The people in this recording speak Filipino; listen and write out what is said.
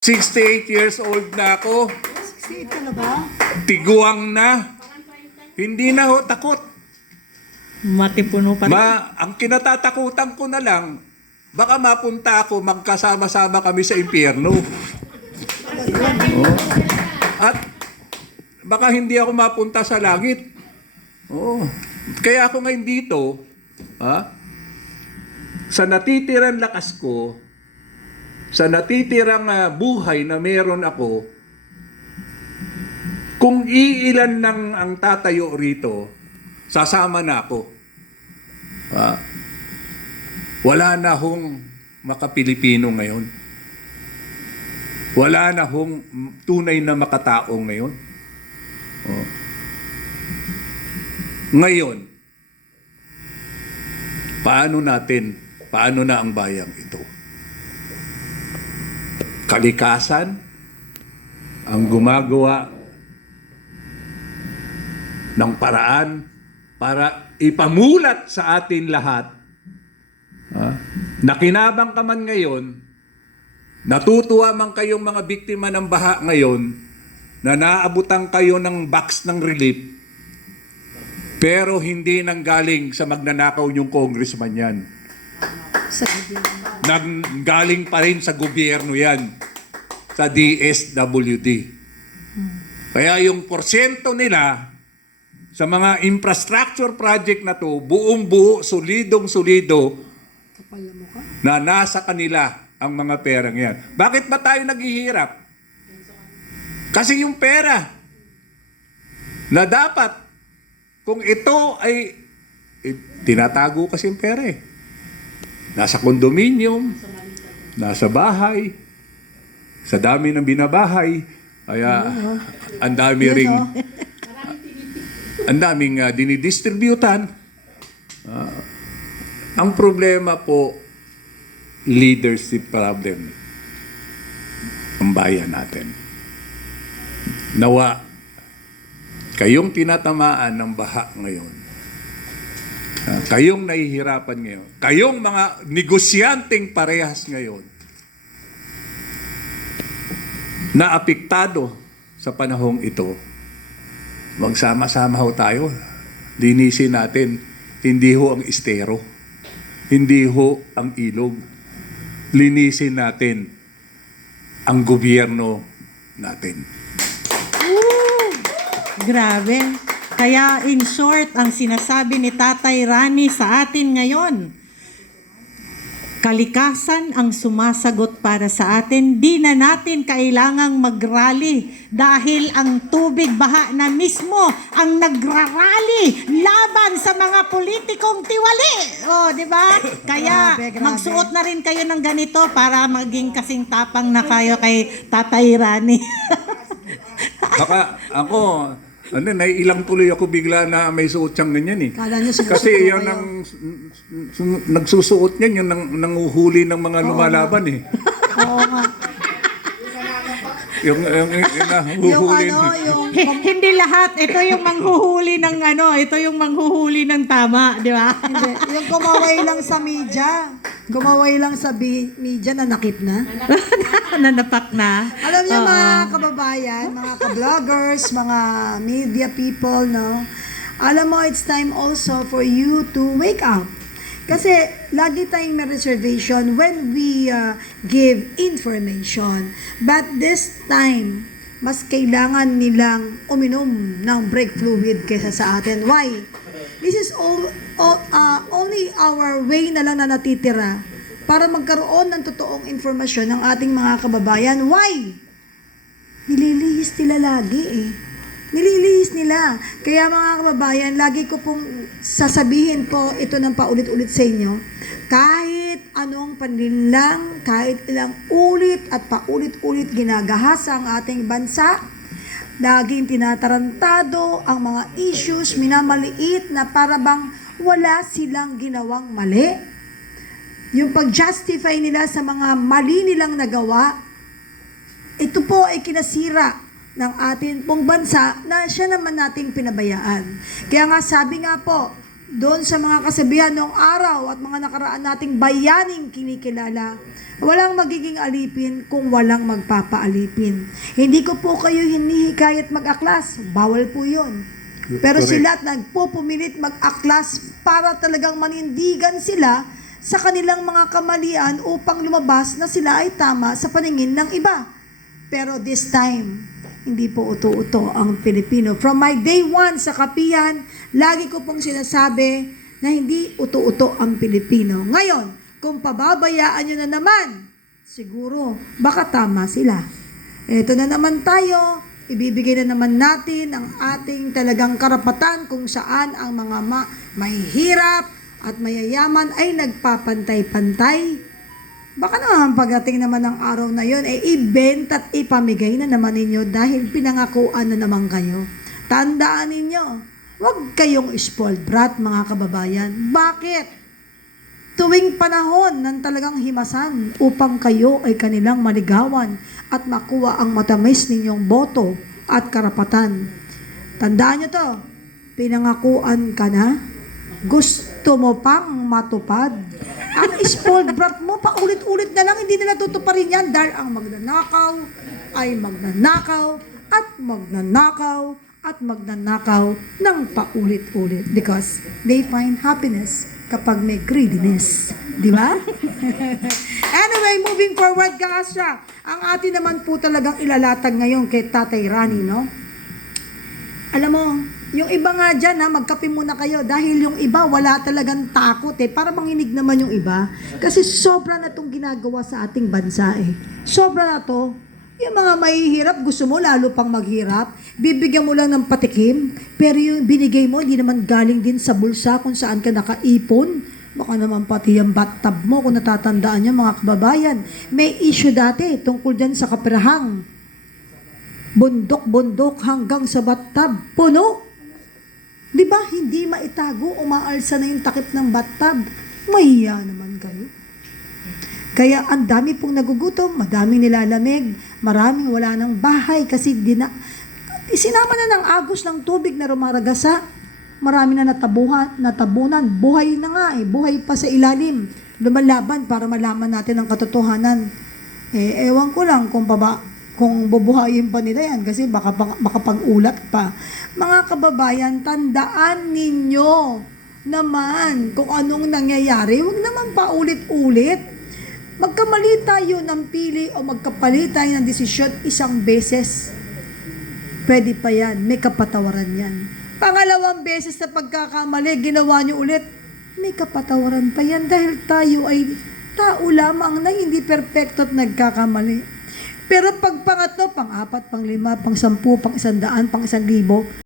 68 years old na ako. 68 ka na ba? Tiguang na. Hindi na ho takot. Matipuno pa rin. Ang kinatatakutan ko na lang, baka mapunta ako, magkasama-sama kami sa impyerno. At baka hindi ako mapunta sa langit. Kaya ako ngayon dito, sa natitirang lakas ko, sa natitirang buhay na meron ako, kung iilan lang ang tatayo rito, sasama na ako. Wala na hong makapilipino ngayon. Wala na hong tunay na makatao ngayon. Ngayon, paano na ang bayang ito? Kalikasan ang gumagawa ng paraan para ipamulat sa atin lahat. Nakinabang ka man ngayon, natutuwa man kayong mga biktima ng baha ngayon, na naabutan kayo ng box ng relief, pero hindi nanggaling sa magnanakaw yung congressman yan. Nanggaling pa rin sa gobyerno yan, sa DSWD. Kaya yung porsyento nila sa mga infrastructure project na to, buong-buo, solidong-solido, na nasa kanila ang mga perang yan. Bakit ba tayo naghihirap? Kasi yung pera na dapat, kung ito ay tinatago kasi yung pera eh. Nasa kondominium, nasa bahay, sa dami ng binabahay, kaya ang dami ring dinidistributan. Ang problema po, leadership problem ang bayan natin. Nawa, kayong tinatamaan ng baha ngayon, kayong nahihirapan ngayon, kayong mga negosyanteng parehas ngayon, na apektado sa panahong ito, magsama-sama ho tayo. Linisin natin, hindi ho ang estero, hindi ho ang ilog. Linisin natin ang gobyerno natin. Grabe. Kaya in short, ang sinasabi ni Tatay Rani sa atin ngayon, kalikasan ang sumasagot para sa atin. Di na natin kailangang mag-rally dahil ang tubig baha na mismo ang nagrarally laban sa mga politikong tiwali. Di ba? Kaya Grabe. magsuot na rin kayo ng ganito para maging kasing tapang na kayo kay Tatay Rani. Baka ako, naiilang tuloy ako bigla na may suot siyang ganyan eh. Kala niyo sinusuot Kasi ko yan kayo. ang nagsusuot niyan, yung nanguhuli ng mga lumalaban eh. Oo nga. Yung nahuhuli. Yung Hindi lahat. Ito yung manghuhuli ng ito yung manghuhuli ng tama, di ba? hindi, yung kumaway lang sa media. Kumaway lang sa media na nakip na. Nanapak na. Alam niyo mga kababayan, mga ka-vloggers, mga media people, no? Alam mo, it's time also for you to wake up. Kasi lagi tayong may reservation when we give information. But this time, mas kailangan nilang uminom ng brake fluid kaysa sa atin. Why? This is only our way na lang na natitira para magkaroon ng totoong informasyon ng ating mga kababayan. Why? Nililihis nila lagi eh. Nililihis nila. Kaya mga kababayan, lagi ko pong sasabihin po ito ng paulit-ulit sa inyo. Kahit anong panlilang, kahit ilang ulit at paulit-ulit ginagahasa ang ating bansa, laging tinatarantado ang mga issues, minamaliit na parabang wala silang ginawang mali. Yung pag-justify nila sa mga mali nilang nagawa, ito po ay kinasira ng atin pong bansa na siya naman nating pinabayaan. Kaya nga sabi nga po doon sa mga kasabihan ng araw at mga nakaraan nating bayaning kinikilala, walang magiging alipin kung walang magpapaalipin. Hindi ko po kayo hinihikayat mag-aklas. Bawal po yun. Pero Correct. sila nagpupumilit mag-aklas para talagang manindigan sila sa kanilang mga kamalian upang lumabas na sila ay tama sa paningin ng iba. Pero this time, hindi po uto-uto ang Pilipino. From my day one sa kapihan, lagi ko pong sinasabi na hindi uto-uto ang Pilipino. Ngayon, kung pababayaan nyo na naman, siguro, baka tama sila. Ito na naman tayo, ibibigay na naman natin ang ating talagang karapatan kung saan ang mga mahihirap at mayayaman ay nagpapantay-pantay. Baka naman pagdating naman ng araw na yon, ibenta at ipamigay na naman ninyo dahil pinangakuan na naman kayo. Tandaan ninyo, huwag kayong spoiled brat mga kababayan. Bakit? Tuwing panahon ng talagang himasan upang kayo ay kanilang maligawan at makuha ang matamis ninyong boto at karapatan. Tandaan nyo to, pinangakuan ka na, gusto mo pang matupad. Ang spoiled brat mo, paulit-ulit na lang, hindi nila tutuparin yan dahil ang magnanakaw ay magnanakaw at magnanakaw at magnanakaw ng paulit-ulit because they find happiness kapag may greediness. Di ba? Anyway, moving forward, Kaasya, ang atin naman po talagang ilalatag ngayon kay Tatay Rani, no? Alam mo, yung iba nga dyan, magkape muna kayo dahil yung iba wala talagang takot para manginig naman yung iba. Kasi sobra na itong ginagawa sa ating bansa Sobra na to. Yung mga mahihirap, gusto mo lalo pang maghirap, bibigyan mo lang ng patikim, pero yung binigay mo, hindi naman galing din sa bulsa kung saan ka nakaipon. Baka naman pati yung bathtub mo, kung natatandaan nyo mga kababayan. May issue dati tungkol dyan sa kaperahang. Bundok-bundok hanggang sa bathtub, puno. Di ba, hindi maitago, umaalsa na yung takip ng bathtub. Mahiya naman kayo. Kaya ang dami pong nagugutom, madaming nilalamig, maraming wala ng bahay kasi sinama na ng agos ng tubig na rumaragasa. Marami na natabunan, buhay na nga buhay pa sa ilalim. Lumalaban para malaman natin ang katotohanan. Ewan ko lang kung bubuhayin pa nila yan kasi baka pag-ulat pa. Mga kababayan, tandaan ninyo naman kung anong nangyayari. Huwag naman paulit-ulit. Magkamali tayo ng pili o magkapali tayo ng desisyon isang beses. Pwede pa yan. May kapatawaran yan. Pangalawang beses na pagkakamali, ginawa nyo ulit, may kapatawaran pa yan dahil tayo ay tao lamang na hindi perfecto at nagkakamali. Pero pag pangatlo, pang-apat, pang-lima, pang-10, pang-100, pang-1,000,